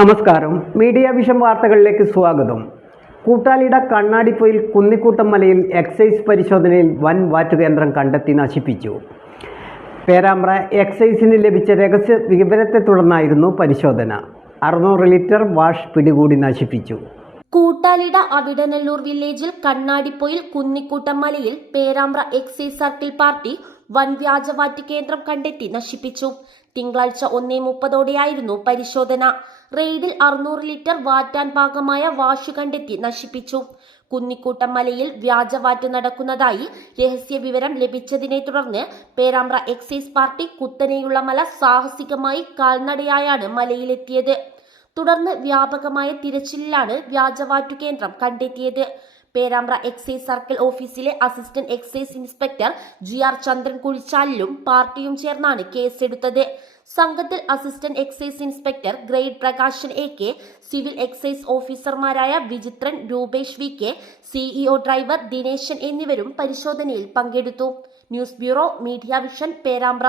നമസ്കാരം. Media vision വാർത്തകളിലേക്ക് സ്വാഗതം. കൂട്ടാലിയുടെ കണ്ണാടിപ്പൊയിൽ കുന്നിക്കൂട്ടം മലയിൽ എക്സൈസ് പരിശോധനയിൽ വൻ വാറ്റുകേന്ദ്രം കണ്ടെത്തി നശിപ്പിച്ചു. പേരാമ്പ്ര എക്സൈസിന് ലഭിച്ച രഹസ്യ വിവരത്തെ തുടർന്നായിരുന്നു പരിശോധന. 600 ലിറ്റർ വാഷ് പിടികൂടി നശിപ്പിച്ചു. കൂട്ടാലിട അവിടനല്ലൂർ വില്ലേജിൽ കണ്ണാടിപ്പൊയിൽ കുന്നിക്കൂട്ടം മലയിൽ പേരാമ്പ്ര എക്സൈസ് സർക്കിൾ പാർട്ടി വൻ വ്യാജവാറ്റ് കേന്ദ്രം കണ്ടെത്തി നശിപ്പിച്ചു. തിങ്കളാഴ്ച 1:30 പരിശോധന. റെയ്ഡിൽ 600 ലിറ്റർ വാറ്റാൻ പാകമായ വാഷ് കണ്ടെത്തി നശിപ്പിച്ചു. കുന്നിക്കൂട്ടം മലയിൽ വ്യാജവാറ്റ് നടക്കുന്നതായി രഹസ്യ വിവരം ലഭിച്ചതിനെ തുടർന്ന് പേരാമ്പ്ര എക്സൈസ് പാർട്ടി കുത്തനെയുള്ള മല സാഹസികമായി കാൽനടയായാണ് മലയിലെത്തിയത്. തുടർന്ന് വ്യാപകമായ തിരച്ചിലിലാണ് വ്യാജവാറ്റു കേന്ദ്രം കണ്ടെത്തിയത്. പേരാമ്പ്ര എക്സൈസ് സർക്കിൾ ഓഫീസിലെ assistant excise inspector GR Chandran കുഴിച്ചാലിലും പാർട്ടിയും ചേർന്നാണ് കേസെടുത്തത്. സംഘത്തിൽ assistant excise inspector grade Prakashan AK, civil excise ഓഫീസർമാരായ Vichithran, Rupesh VK, CEO driver Dineshan എന്നിവരും പരിശോധനയിൽ പങ്കെടുത്തു. News bureau, media vision, Perambra.